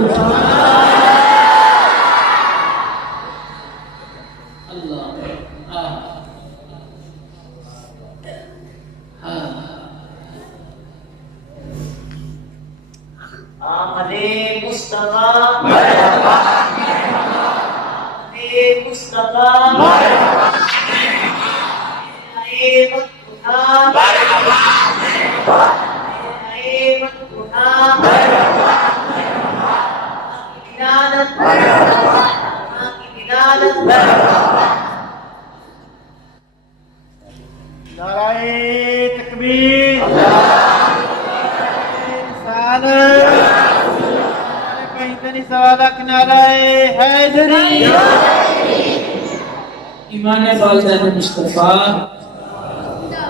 ایمان والدین مصطفیٰ،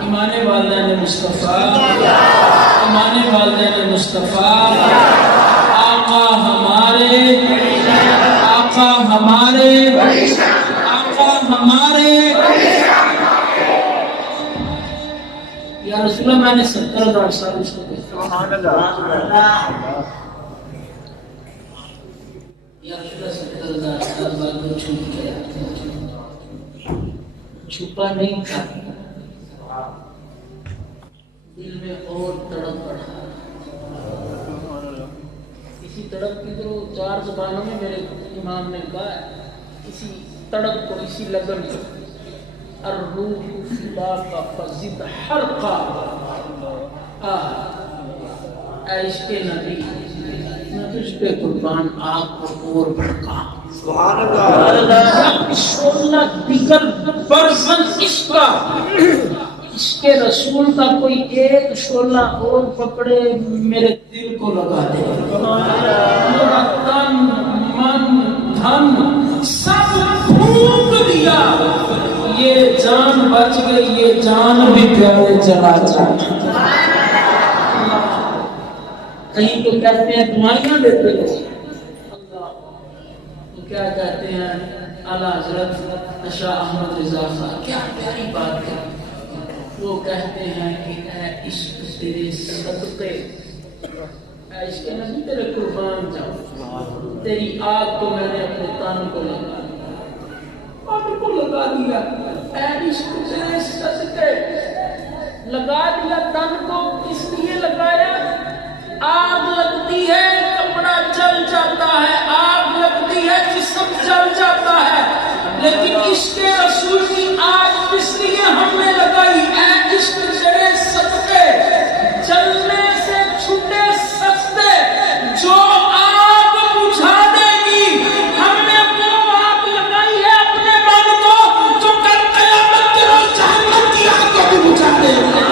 ایمان والدین مصطفیٰ، ایمان والدین مصطفیٰ. آقا ہمارے، آقا ہمارے، آقا ہمارے. یا رسول اللہ میں نے 70,000 سال اس کو دیکھا. یا رسول اللہ 70,000 سال بعد وہ چھوٹ گیا، چھپا نہیں تھا، دل میں اور تڑپ پڑا. اسی تڑپ کی جو 4 زبانوں میں میرے امام نے کہا ہے، اسی تڑپ کو، اسی لگن کو، الروح فداک فزد حرقا. اے عشق نبی میں تجھ پہ قربان، آگ کو اور بھڑکا. سبحان اللہ. شعلہ دیگر برزن عشق کا، عشق رسول کا کوئی ایک شعلہ اور پکڑے میرے دل کو لگا دے. میرا تن من دھن سب پھونک دیا، یہ جان بچ گئی، یہ جان بھی پیارے چلا جائے. کہیں تو کہتے ہیں دعائیاں دیتے ہیں، کیا کہتے ہیں اعلیٰ حضرت شاہ احمد رضا خان، کیا پیاری بات ہے. وہ کہتے ہیں کہ اے عشق تیرے صدقے، اے عشق نبی تیرے قربان جاؤں، تیری آگ کو میں نے اپنے تن کو لگا دیا، تن کو لگا دیا، اے عشق تیرے صدقے لگا دیا تن کو، اس لیے لگایا آگ لگتی ہے کپڑا جل جاتا ہے، آگ لگتی ہے جسم جل جاتا ہے، لیکن عشق رسول کی آگ اس لیے ہم نے لگائی، اے عشق تیرے صدقے جلنے سے چھوٹے سستے جو آگ بجھا دے گی، ہم نے وہ آگ لگائی ہے اپنے من کو جو کل قیامت کے روز جہنم کی آگ کو بھی بجھا دے گی۔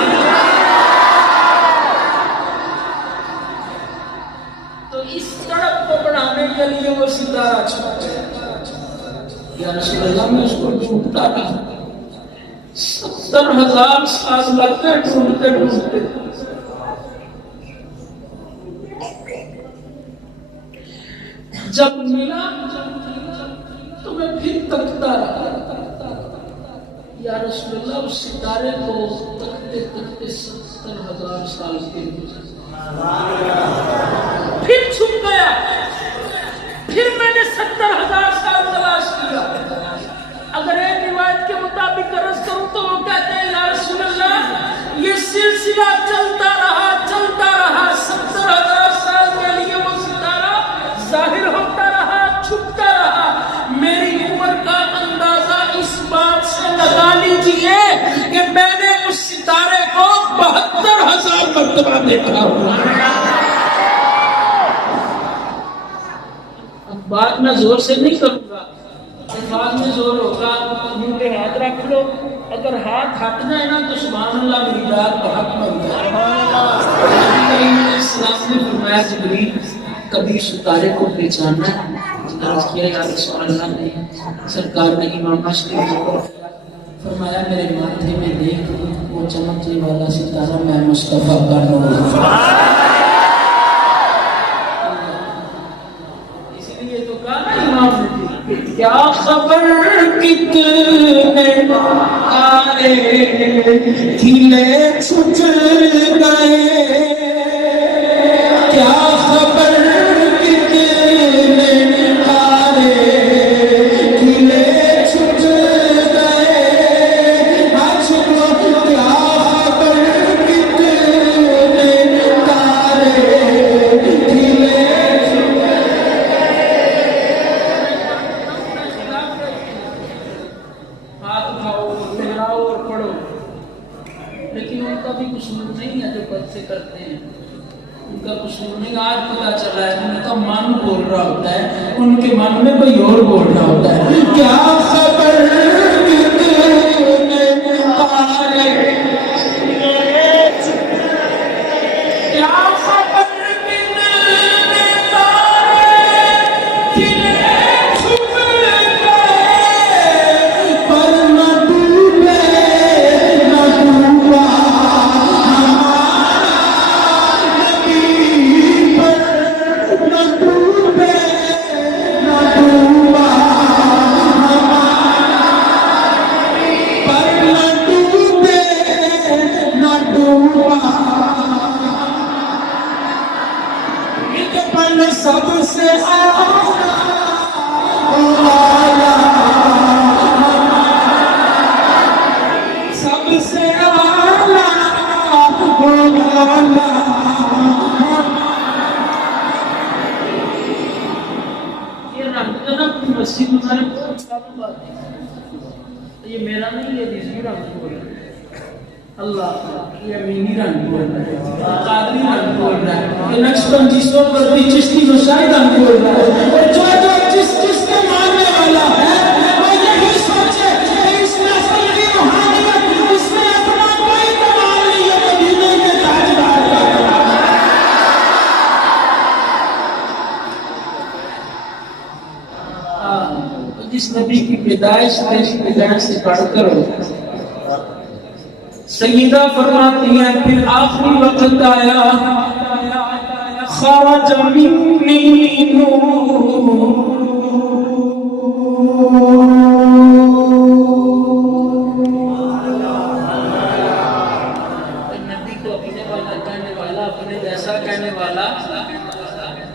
تو اس سڑک کو بڑھانے کے لیے وہ ستارہ چھوٹ گیا، یا رسول اللہ میں اس کو ڈھونڈتا رہا، 70,000 سال لگ گئے ڈھونڈتے ڈھونڈتے، جب ملا تو میں پھر تکتا رہا، یا رسول اللہ اس ستارے کو تکتے تکتے 70,000 سال کے پھر چھپ گیا، پھر میں نے 70,000 سال تلاش کیا۔ اگر ایک روایت کے مطابق عرض کروں تو وہ کہتے ہیں یا رسول اللہ یہ سلسلہ چلتا رہا 70,000 سال کے لیے وہ ستارہ ظاہر ہوتا رہا، چھپتا رہا۔ میری عمر کا اندازہ اس بات سے لگا لیجئے کہ میں نے اس ستارے کو 72,000 مرتبہ دیکھا ہوا۔ بات میں زور سے نہیں کروں گا، بات میں زور ہوگا، منہ پہ ہاتھ رکھ لو، اگر ہاتھ ہٹ جائے نا تو سبحان اللہ میری رات کا حق بن جائے۔ اسلام نے فرمایا جبریل کبھی ستارے کو پہچانا ہے، عرض کیا یا رسول اللہ نے، سرکار نے امام مشکل کو فرمایا میرے ماتھے میں دیکھ وہ چمکنے والا ستارہ میں مصطفیٰ کا نور ہوں۔ کیا خبر کتنے تارے کھلے چھٹ گئے، کیا خبر کتنے تارے کھلے چھٹ گئے، آج کیا خبر کتنے تارے کھلے لیکن ان کا بھی قصور نہیں ہے جو پد سے کرتے ہیں، ان کا قصور نہیں، آج پتا چلا ہے ان کا من بول رہا ہوتا ہے، ان کے من میں کوئی اور بول رہا ہوتا ہے۔ کیا خبر کتنے تارے کیا خبر کتنے تارے کھلے چھپ گئے، پر نہ ڈوبے نہ ڈوبا نبی، پر نہ ڈوبے نہ ڈوبا، پر نہ ڈوبے نہ ڈوبا، پر سب سے اعلیٰ سب سے اعلیٰ یہ رنگ جو نا اپنی مسجد میں نے بہت سالوں بعد دیکھا، یہ میرا نہیں، یہ دیسی رنگ بول رہا ہے، اللہ یہ امینی رنگ بول رہا ہے، قادری رنگ بول رہا ہے، یہ نقشبندی سوپردی چشتی نشائی رنگ بول رہا ہے، اور جو جس کے ماننے والا ہے وہ یہی سوچے کہ اس نسل کی روحانیت اس میں اپنا کوئی کمال نہیں ہے، مدینے کے تاجدار کا جس نبی کی پیدائش تیری پیدائش سے پڑھ کر سیدہ فرماتی ہیں پھر آخری وقت آیا خرج منی نور، نبی کو اپنے والا کہنے والا، اپنے جیسا کہنے والا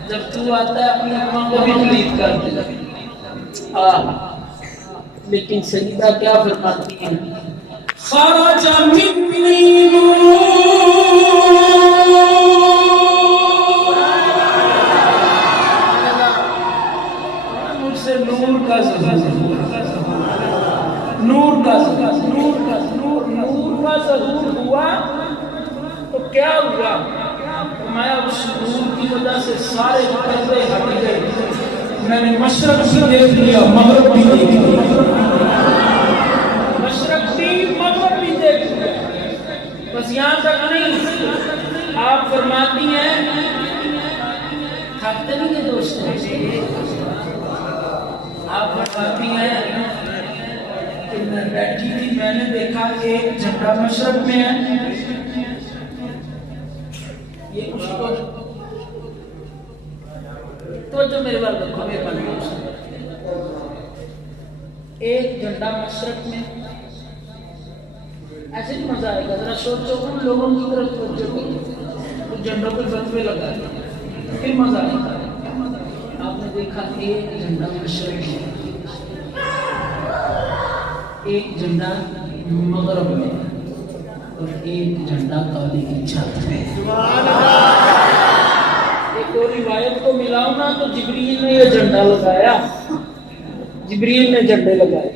جب تو آتا ہے اپنی اماں کو بھی خرید کر دے. لیکن سیدہ کیا فرماتی ہیں؟ خرج منی نور سے نور کا ظہور ہوا تو کیا ہوا؟ فرمایا اس نور کی وجہ سے سارے پردے ہٹ گئے. میں نے مشرق بھی دیکھ لیا مغرب بھی دیکھ لیا. مشرق بھی مغرب بھی دیکھ لیا. بس یہاں تک نہیں. آپ فرماتی ہیں تھکتے نہیں ہیں دوستوں. آپ فرماتی ہیں کہ میں بیٹھی تھی میں نے دیکھا ایک جھنڈا مشرق میں ہے. یہ اس کو تو جو میرے بار رکھو گے ایک جھنڈا مشرق میں ایسے بھی مزہ آئے گا. ذرا سوچو ان لوگوں کی طرف توجہ کرو کچھ جھنڈوں پہ فتوے لگا پھر مزہ آئے گا. آپ نے دیکھا ایک جھنڈا مشرق میں ایک جھنڈا مغرب میں اور ایک جھنڈا کعبے کی چھت میں. ایک اور روایت کو ملاؤ نا تو جبریل نے یہ جھنڈا لگایا. جبریل نے جھنڈے لگائے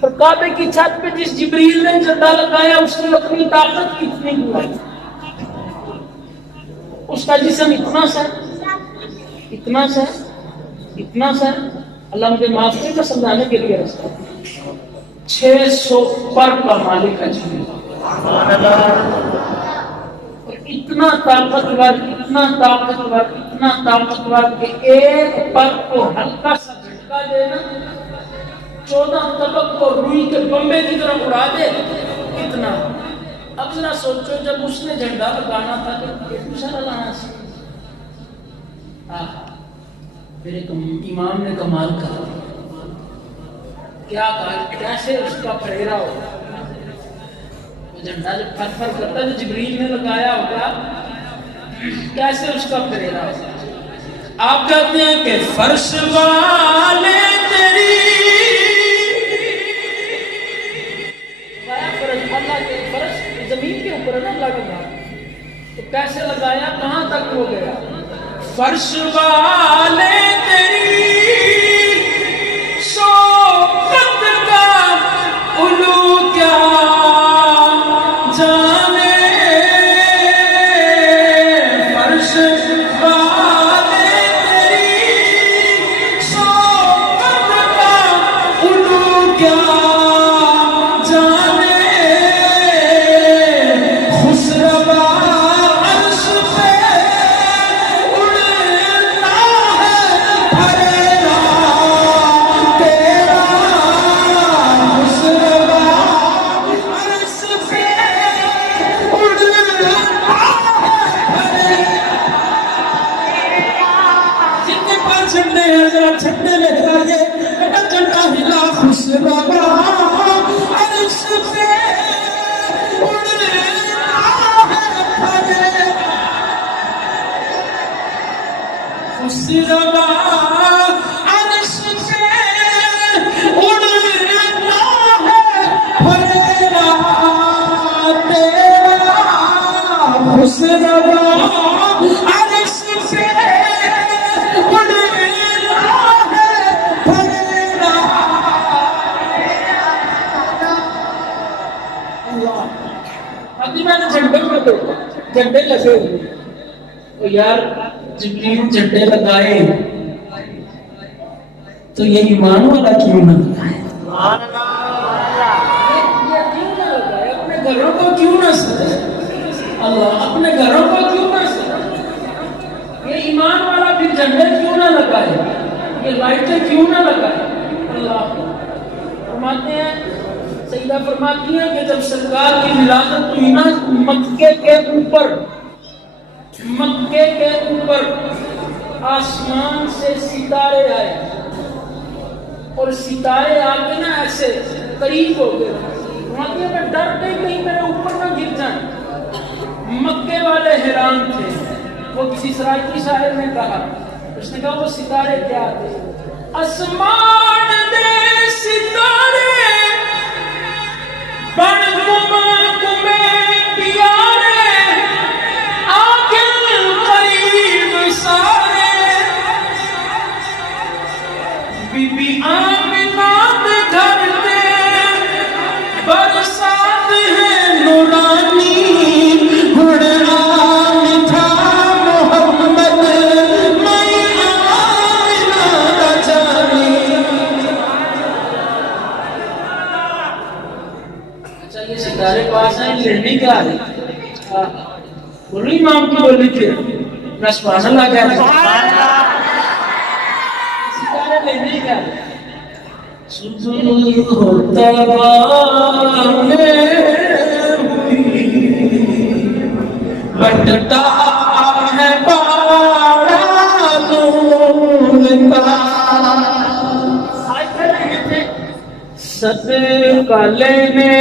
اور کعبے کی چھت پہ جس جبریل نے جھنڈا لگایا اس کی اپنی طاقت کتنی ہوئی. اس کا جسم اتنا سا اللہ مجھے معاف کرے گا سمجھانے کے لیے رستہ 600 پر کا مالک ہے جبریل. اور اتنا طاقتور کہ ایک پر کو ہلکا سا جھٹکا دینا 14 طبق کو روئی کے بمبے کی طرح اڑا دے. اتنا. اب ذرا سوچو جب اس نے جھنڈا لگانا تھا تو دوسرا لانا سی. میرے امام نے کمال کہا کیا کہا کیسے اس کا پھیرا ہو جھنڈا جب پھر پھر کرتا ہے جبریل نے لگایا ہوگا کیسے اس کا پھیرا ہوگا. آپ کہتے ہیں کہ فرش والے تیری اللہ کے فرش زمین کے اوپر ہے نا اللہ کا گھر تو کیسے لگایا کہاں تک ہو گیا. فرش والے تیری شوکت کا علو کیا جانے. فرش والے تیری شوکت کا علو کیا جانے. خسروا عرش پہ اڑتا ہے پھریرا تیرا. خسروا عرش پہ اڑتا ہے جتنے پاس جھنڈے ہیں ذرا جھنڈے لے آئیے جھنڈا ہلا. خسروا عرش پہ اڑتا ہے پھریرا. خسروا عرش پہ اڑتا ہے پھریرا تیرا. خسروا عرش پہ اڑتا ہے پھریرا. ابھی میں نے جھنڈے میں دیکھا جھنڈے لگے ہوئے تو یار جبریل جھنڈے لگائے تو یہ ایمان والا کیوں نہ لگائے. اپنے گھروں کو کیوں نہ سجائے. اللہ اپنے گھروں کو کیوں نہ سجائے. یہ ایمان والا پھر جھنڈے کیوں نہ لگائے. یہ لائٹیں کیوں نہ لگائے. اللہ فرماتے ہیں سیدہ فرماتی ہیں کہ جب سرکار کی ولادت ہوئی نا مکے کے اوپر آسمان سے ستارے آئے اور ستارے آ کے نا ایسے قریب ہو گئے. فرماتی ہیں میں ڈر گئی کہیں میرے اوپر نہ گر جائیں. مکے والے حیران تھے وہ کسی سرائکی شاعر نے کہا، اس نے کہا وہ ستارے کیا تھے؟ آسمان دے ستارے بن گمے پیارے آگل قریب سارے بی بی آمنہ دے گھر دے برسات ہے نورانی گھڑ آن تھا محمد میں آمنہ دا جانی۔ اچھا یہ ستارے پاس ہیں لڑنے کیا ہے؟ بولو امام کی بولی تھے سبحان اللہ کیا ہے؟ ستارے لڑنے کیا ہے؟ سجود ہوتا بانے بٹتا ہے پارا نور کا صدقہ لینے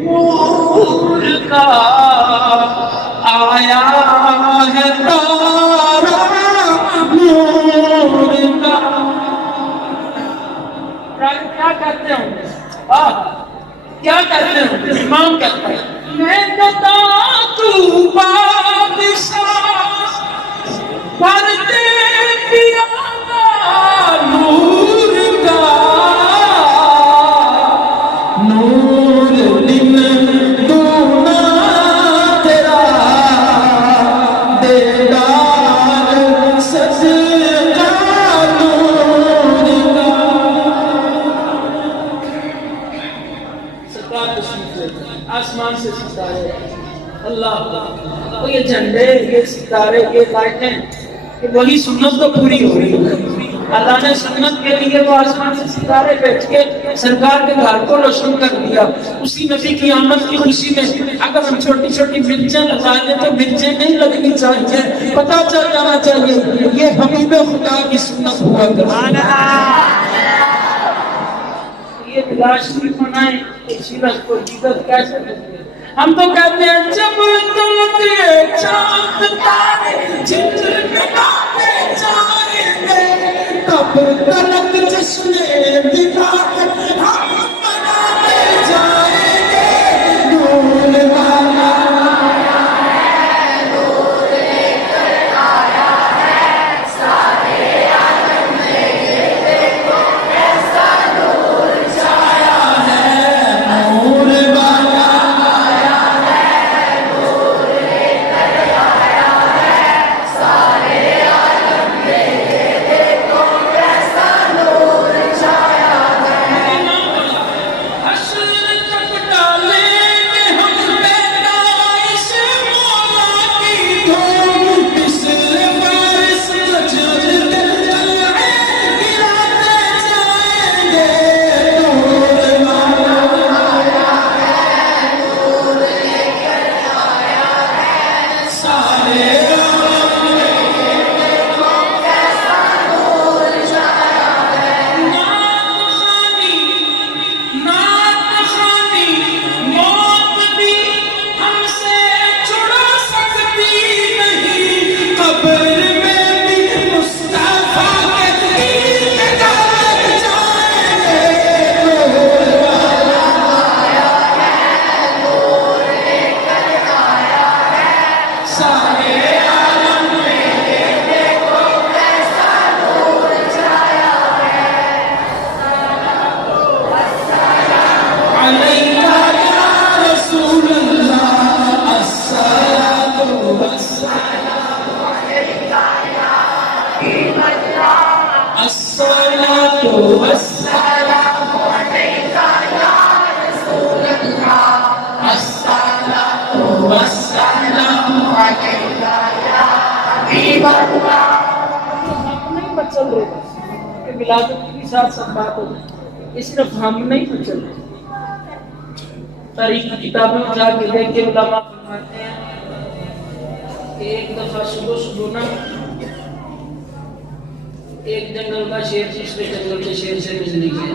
نور کا آیا ہے تارا نور کا۔ کیا کرتے ہیں؟ کیا کرتے ہیں؟ امام کہتا ہے میں بتا تو بادشاہ پردے پیادا نور کا، نور دن دونا تیرا دیدار صدقہ نور کا۔ آسمان سے ستارے اللہ، وہ یہ جھنڈے، یہ ستارے، یہ لائٹیں، کہ وہی سنت تو پوری ہو رہی ہے۔ اللہ نے سنت کے لیے وہ آسمان سے ستارے بیٹھ کے سرکار کے گھر کو روشن کر دیا۔ اسی نبی کی آمد کی خوشی میں اگر ہم چھوٹی چھوٹی مرچیں لگا دیں تو مرچیں نہیں لگنی چاہیے، پتہ چل جانا چاہیے یہ حبیب خدا کی سنت ہوا کرتی ہے۔ یہ بلاش شریف منائیں سیرت کو جیدت کیسے کرتے ہیں؟ ہم تو کہتے ہیں جب تلک چاند تارے جھلملاتے جائیں گے، تب تلک جشن دیدار ہم مناتے جائیں گے۔ نور والا ہے، نور لے کر آیا ہے، سارے عالم میں یہ دیکھو ایسا نور چھایا ہے۔ نور والا چل رہے کہ ولادت کی ساتھ سب بات ہو جائے، یہ صرف ہم نہیں تو چل رہے۔ تاریخ کی کتابوں میں جا کے دیکھ کے علماء فرماتے ہیں کہ ایک دفعہ صبح نا ایک جنگل کا شیر دوسرے جنگل کے شیر سے ملنے گیا،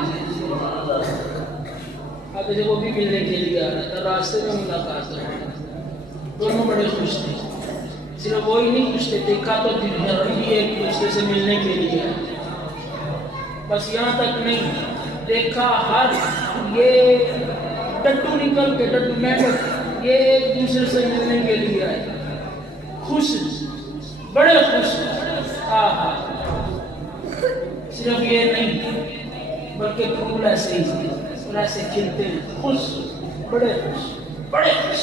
اب جب وہ بھی ملنے کے لیے آ رہا تھا، راستے میں ملاقات ہو، دونوں بڑے خوش تھے۔ صرف وہی نہیں پوچھتے دیکھا تو دھرم بھی ایک دوسرے سے ملنے کے لیے ہے، بس یہاں تک نہیں، دیکھا ہر یہ ٹٹو نکل کے ٹٹو مینڈک یہ ایک دوسرے سے ملنے کے لیے آئے، خوش، بڑے خوش، صرف یہ نہیں بلکہ پھول ایسے ہی اور ایسے کھلتے ہیں، خوش، بڑے خوش، بڑے خوش۔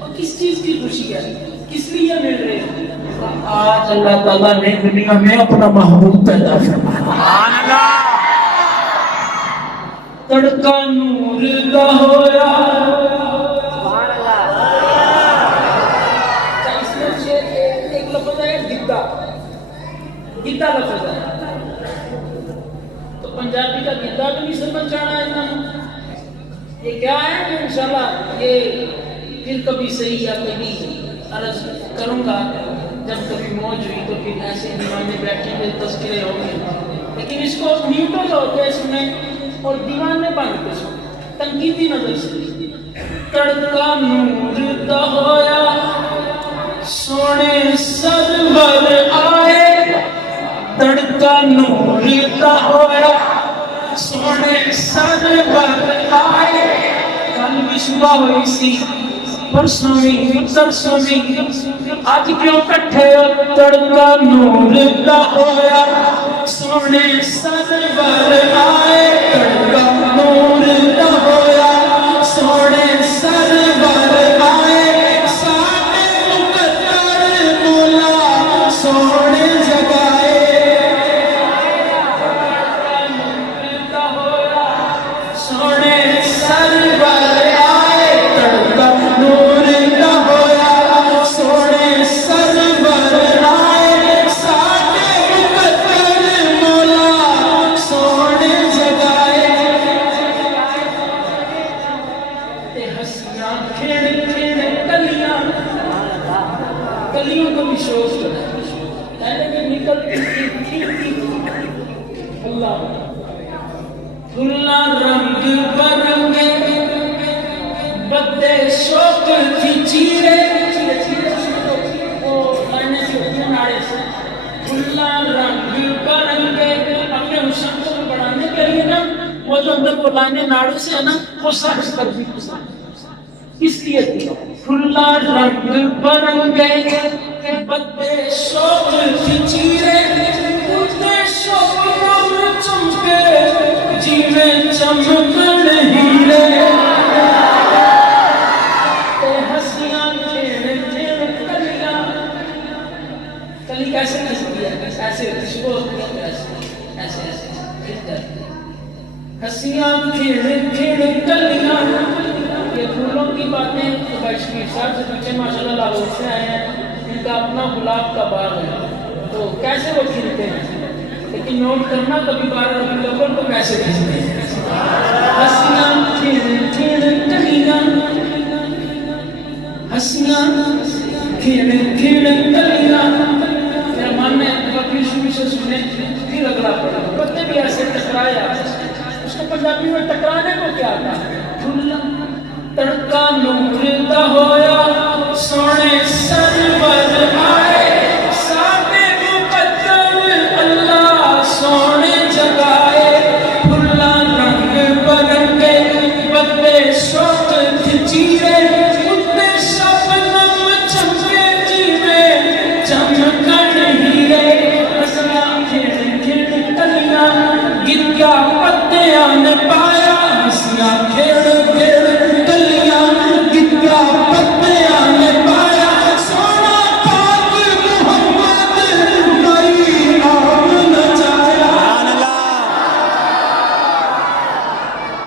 اور کس چیز کی خوشی ہے، کس لیے مل رہے ہیں؟ آج اللہ تعالیٰ نے دنیا میں اپنا محبوب پیدا فرمایا، تڑکا نور دا ہویا، اس میں سے ایک لفظ ہے گدہ، گدہ لفظ ہے، تو پنجابی کا گدہ بھی نہیں سمجھ جانا ہے انہوں نے، یہ کیا ہے کہ انشاءاللہ یہ پھر کبھی صحیح یا کبھی عرض کروں گا، جب کبھی موج ہوئی تو پھر ایسے دیوانے بیٹھے ہوئے تذکرے ہوں گے، لیکن اس کو نیوٹرل ہوتے اس میں اور دیوانے بن کے سن تنقیدی نظر سے، تڑکا نور دا ہویا سونے سرور آئے، تڑکا نور دا ہویا سونے سرور آئے، کل بھی صبح ہوئی سی پرسوں بھی ترسوں بھی، آج کیوں کٹھے ہو، تڑکا نور دا ہویا سونے سرور آئے، تڑکا نور دا ہویا سونے سرور آئے، سانے مقدر مولا سونے جگائے، تڑکا نور دا ہویا سونے سرور آئے، تڑکا نور دا ہویا سونے سرور آئے، سانے مقدر مولا سونے جگائے، تے ہنسیاں کھیڑ کھیڑ کلیاں، کلیوں کو بھی شوق کرنا ہے کہ نکل اللہ پھلا رنگ برنگے بدے شوق کی چیرے، پھلا رنگ برنگے اپنے حسن کو بڑھانے کے لیے نا، وہ جو اندر وہ لائنیں ناڑو سے ہے نا، وہ سخت کر بھی اس لیے تھی، پھلا رنگ برنگے بدے شوق کی چیرے، بدے شوق رنگ چمکے جیوے چمکن ہیرے، تے ہنسیاں کھیڑ کھیڑ کلیاں، کلی کیسے کھستی ہے، ایسے خوشبو ایسے ایسے ایسے، ہنسیاں کھیڑ کھیڑ کلیاں، یہ پھولوں کی باتیں تو بھائی شکیر صاحب سے پیچھے ماشاءاللہ لاہور سے آئے ہیں، ان کا اپنا گلاب کا باغ ہے، تو کیسے وہ کھلتے ہیں، لیکن نوٹ کرنا کبھی 12 ربیع الاول کو کیسے کھلتے ہیں، ہنسیاں کھیڑ کھیڑ کلیاں، ہنسیاں کھیڑ کھیڑ کلیاں، میرا ماننا ہے پھر شروع سے سنے پھر اگلا پڑھا، پتے بھی ایسے ٹکرائے آپ سے، اس کو پنجابی میں ٹکرانے کو کیا تھا، تڑکا نور دا ہویا سونے سرور آئے، سانے مقدر اللہ سونے جگائے، پھلا رنگ برنگے بدے شوق چیرے، اتنے شبنم چمکے جیوے چمکن ہیرے، ہنسیاں کھیڑ کھیڑ کلیاں، گدیا پتیاں نے